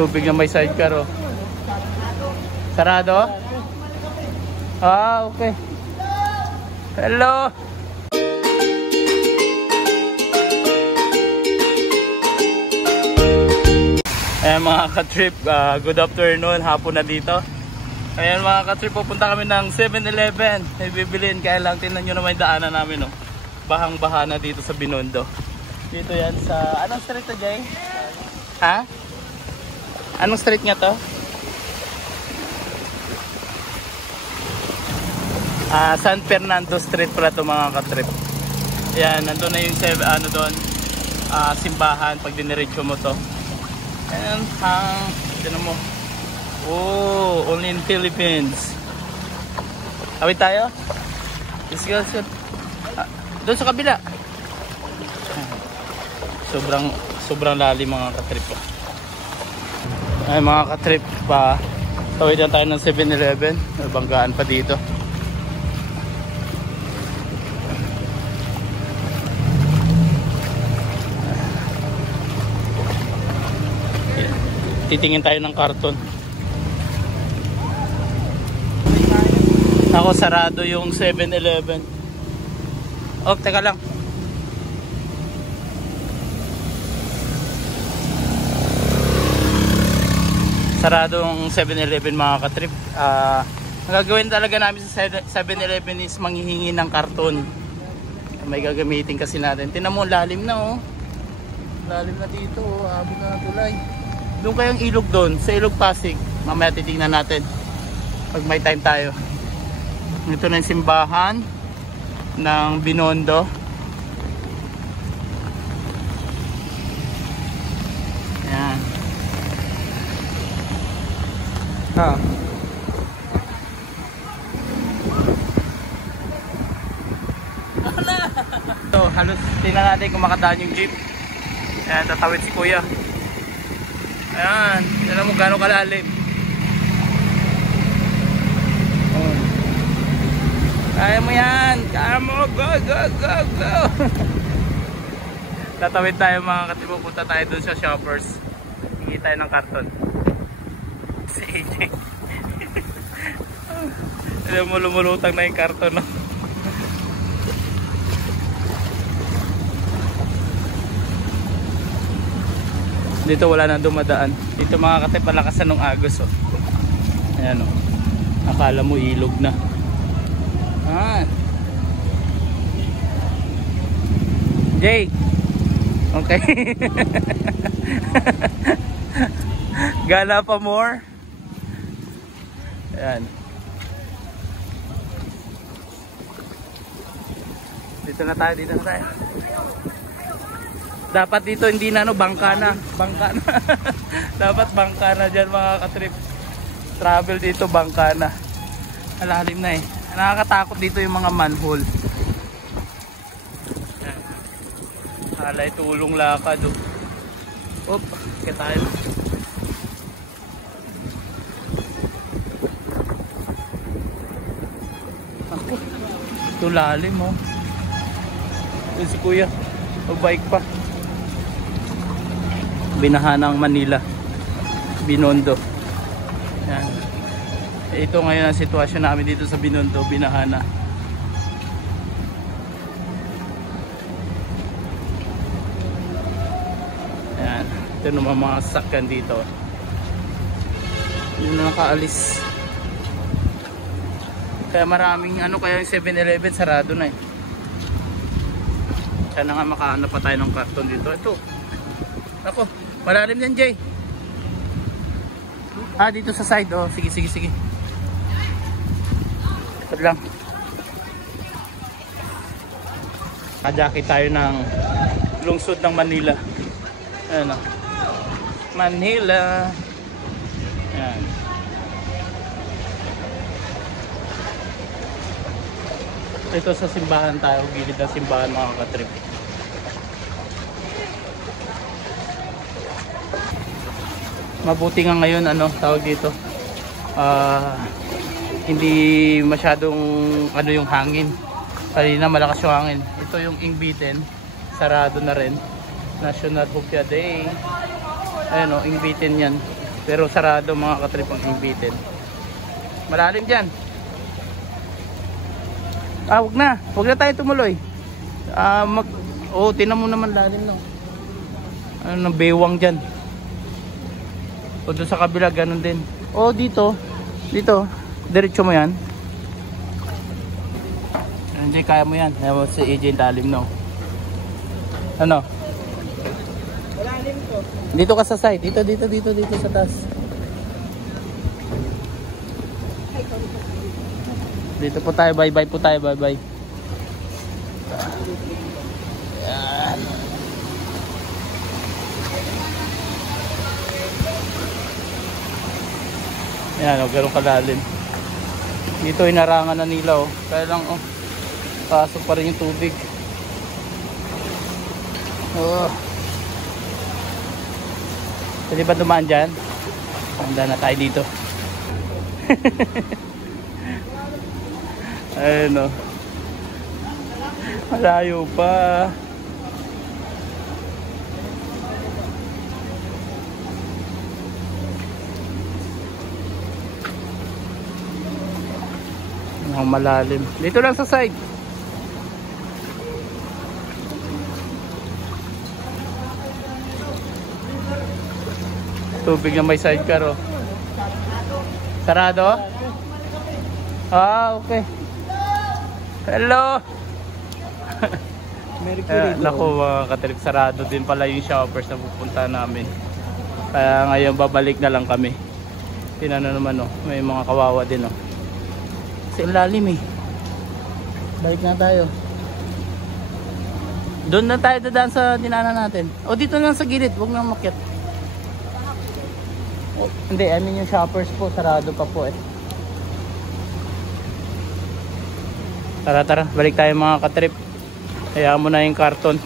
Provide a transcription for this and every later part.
tubig na may sidecar, oh. Sarado? Ah, okay. Hello! Ayan mga ka-trip, good afternoon, hapon na dito. Ayan mga ka-trip, pupunta kami ng 7-Eleven. May bibilin, kaya lang tingnan nyo naman yung daanan namin, oh. Bahang-baha na dito sa Binondo. Dito yan sa, anong street to, Jay? Ha? Anong street nga to? San Fernando Street pala to mga ka-trip. Ayan, nandun na yung ano doon, simbahan pag diniretso mo to. Ayan, tinan mo. Oh, only in Philippines. Awit tayo? Let's go, sir. Doon sa kabila. Sobrang lalim mga ka-trip. Ay mga ka-trip pa. Tawid na tayo ng 7-Eleven. Banggaan pa dito. Titingin tayo ng karton. Ako sarado yung 7-Eleven. Oh, teka lang. Sarado yung 7-Eleven mga ka-trip. Ang gagawin talaga namin sa 7-Eleven is manghihingi ng karton. May gagamitin kasi natin. Tingnan mo, lalim na, oh. Lalim na dito, oh. Habang na tulay. Doon kayong ilog doon, sa Ilog Pasig. Mamaya titingnan natin pag may time tayo. Ito na yung simbahan ng Binondo. Ayan. So, halos tingnan natin kung makadaan yung jeep. Ayan, tatawid si kuya. Ayan, tignan mo gano'ng kalalim. Oh. Kaya mo yan. Kaya mo. Go, go, go, go. Tatawid tayo mga katibo. Punta tayo dun sa Shoppers. Hingi tayo ng karton. Si AJ. Alam mo, lumulutang na yung karton, no? Dito wala nang dumadaan. Dito mga katip, palakasan ng agos, oh. Ayan, oh. Akala mo ilog na. Jay. Okay. Gala pa more. Ayan. Dito na tayo, dito na tayo. Dapat dito hindi na, no, bangka na. Bangka na. Dapat bangka na dyan mga katrip. Travel dito, bangka na. Malalim na eh. Nakakatakot dito yung mga manhole. Alay, tulong lakad, oh. Oop, kaya tayo. Ako, ito lalim, oh. Ito si kuya, magbike pa. Binahanang Manila, Binondo. Yan. Ito ngayon ang sitwasyon namin dito sa Binondo, binahana. Yan. Ito naman mga sakyan dito. Yung nakaalis. Kaya maraming ano, kaya yung 7-Eleven sarado na eh. Sana nga makahanap pa tayo ng karton dito. Ito. Ako, malalim yan, Jay. Dito sa side, oh. Sige, sige, sige. Ito lang. Kadaki tayo ng lungsod ng Manila. Ayan, oh. Manila. Ayan. Ito sa simbahan tayo, gilid ng simbahan mga katrip. Mabuti nga ngayon, ano, tawag dito, hindi masyadong ano yung hangin. Kanina malakas yung hangin. Ito yung Ingbitin, sarado na rin. National Hupia Day. Ayan, o, Ingbitin yan. Pero sarado mga katrip ang imbitin. Malalim dyan. Wag na tayo tumuloy. Tinan mo naman lalim, no. Ano ng bewang dyan. O doon sa kabila ganun din. Dito diretso mo yan. Hindi kaya mo yan. Si AJ lalim, no. Ano? Malalim to. Dito ka sa side. Dito sa taas. Dito po tayo. Bye po tayo. Bye. Yan. Yan, ganun kalalim. Dito inarangan na nila, kaya lang pasok pa rin yung tubig. Pwede ba dumaan dyan? Handa na tayo dito. Ayun, malayo pa. Ang malalim. Dito lang sa side. Tubig na may sidecar, Sarado? Okay. Hello. Naku mga katrip, sarado din pala yung shoppers na pupunta namin. Kaya ngayon babalik na lang kami. Tinano naman, may mga kawawa din, Kasi lalim, Balik na tayo. Doon na tayo dadaan sa dinaanan natin. Dito lang sa gilid, huwag na makyat. Hindi, yung shoppers po, sarado pa po Tara, balik tayo mga katrip. Hayaan mo na yung karton.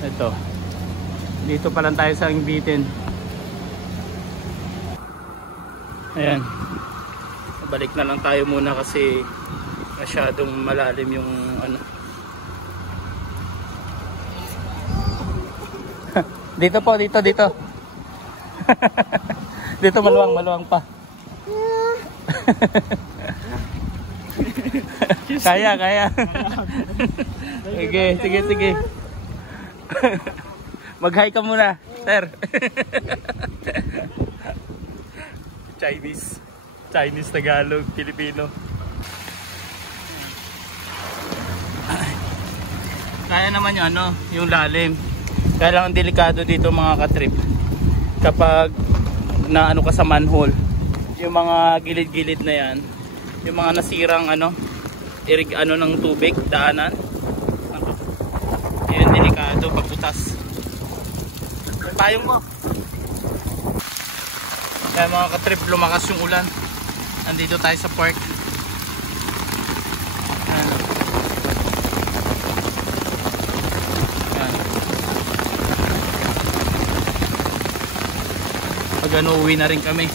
Ito. Dito pa lang tayo sa imbitin. Ayan. Balik na lang tayo muna kasi masyadong malalim yung Dito po, dito. Dito maluwang pa. Kaya. Sige. Mag-hi ka muna, sir. Chinese, Tagalog, Filipino. Kaya naman yung lalim. Kaya lang ang delikado dito mga katrip. Kapag naano ka sa manhole, yung mga gilid-gilid na yan, yung mga nasirang ng tubig, daanan. Yun delikado pagbutas. Payong mo. Kaya mga katrip, lumakas yung ulan. Nandito tayo sa park. Uwi na rin kami.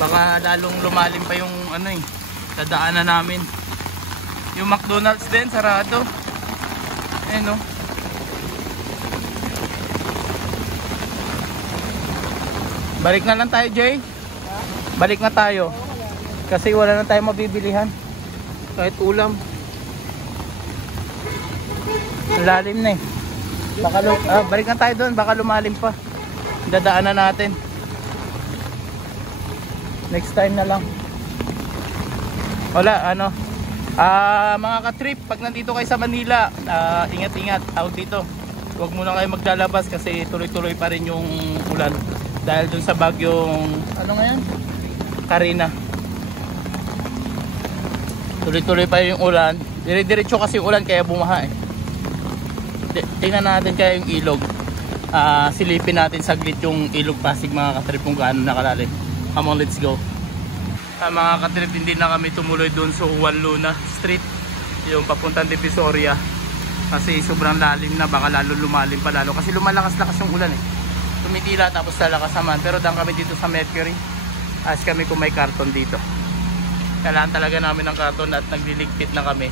Baka lalong lumalim pa yung dadaanan namin. Yung McDonald's din sarado. Balik na lang tayo, Jay. Balik na tayo. Kasi wala na tayong mabibilihan. Kahit ulam. Lalim na balik na tayo doon, baka lumalim pa. Dadaanan natin. Next time na lang. Wala, mga katrip, pag nandito kayo sa Manila, ingat-ingat out dito. Huwag muna kayo maglalabas kasi tuloy-tuloy pa rin yung ulan. Dahil dun sa bagyong, ngayon? Karina. Tuloy-tuloy pa yung ulan. Dire-diretso kasi yung ulan kaya bumaha Tingnan natin kaya yung ilog. Silipin natin saglit yung ilog Pasig mga katrip kung gaano nakalalim. Come on, let's go. Mga katrip, hindi na kami tumuloy doon sa Juan Luna Street, yung papuntang Divisoria, kasi sobrang lalim na, baka lalo lumalim pa lalo kasi lumalakas-lakas yung ulan tumitila tapos lalakas naman. Pero daan kami dito sa Mercury, as kami kung may karton dito. Kailangan talaga namin ng karton at nagliligpit na kami.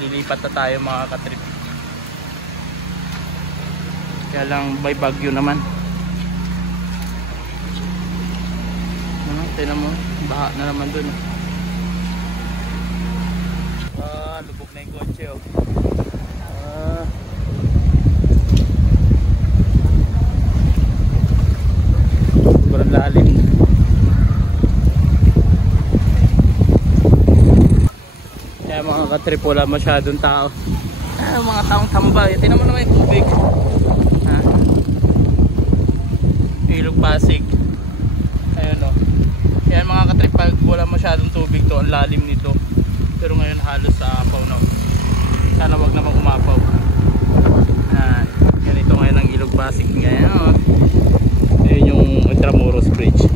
Lilipat na tayo mga katrip. Kaya lang may bagyo naman. Tignan mo, baha na naman dun. Lubog na yung kotse oh. Sobrang lalim. Kaya mga katrip, wala masyadong tao. Mga taong tambay. Tignan mo naman yung tubig. Ilog Pasig. Ayun oh. Yan mga katrip, pag wala masyadong tubig to, ang lalim nito. Pero ngayon halos sa apaw na. Sana wag namang umapaw. Ganito ngayon ang Ilog Pasig ngayon. Ayun yung Intramuros Bridge.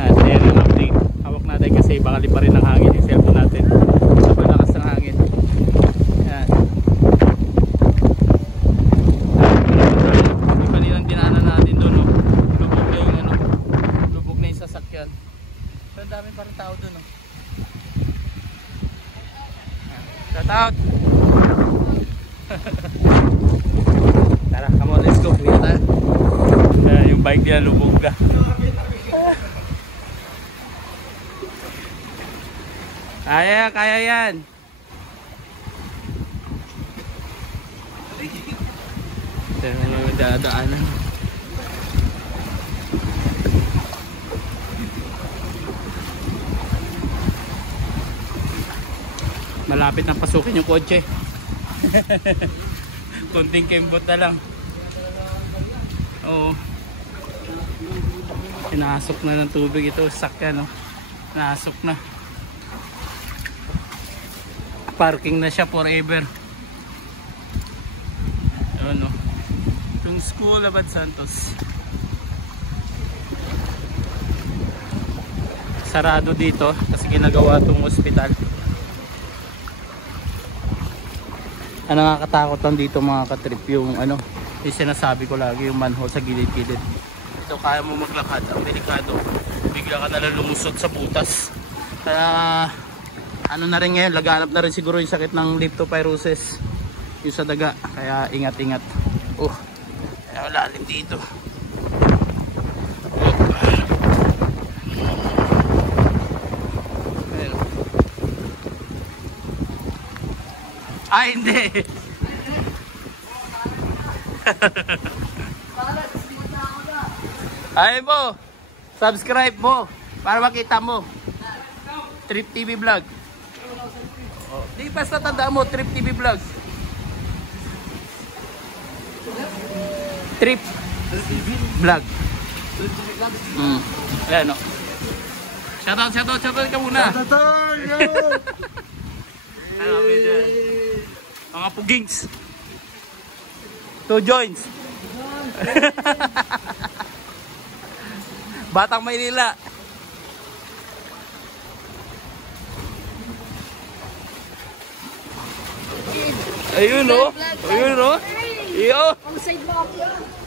Ayan yung update. Hawak natin kasi baka lipa rin ang hangin yung cellphone natin. Sabay lakas ng hangin. Ayan. Yung kanilang dinaanan natin doon. No? Lubog na yung ano. Lubog na yung sasakyan. Pero ang dami parang tao doon. No? Shout out! Tara, come on, let's go. Yung bike nila lubog na. Kaya yan. Ito yung dadaanan. Malapit na pasukin yung kotse. Konting kembot na lang. Oo. Pinasok na ng tubig ito. Sakyan, no? Pinasok na. Parking na siya forever. Ayun, no? Yung School Abad Santos. Sarado dito kasi ginagawa itong ospital. Ang nakakatakot lang dito mga katrip, yung ano, yung sinasabi ko lagi, yung manhole sa gilid-gilid. Ito kaya mo maglakad, ang delikado. Bigla ka nalang lumusot sa butas. Kaya ano na rin ngayon, laganap na rin siguro yung sakit ng leptospirosis, yung sa daga. Kaya ingat-ingat. Kaya lalim dito. Ay, hindi. Ay mo, subscribe mo para makita mo. Trip TV Vlog. Di basta tandaan mo, Trip TV Vlog. Trip Vlog. Ayan o. Shoutout ka muna. Mga pugings. 2 joints. Batang Maynila. Ayun o. Ayun o. Iyo. Ang side mo ako.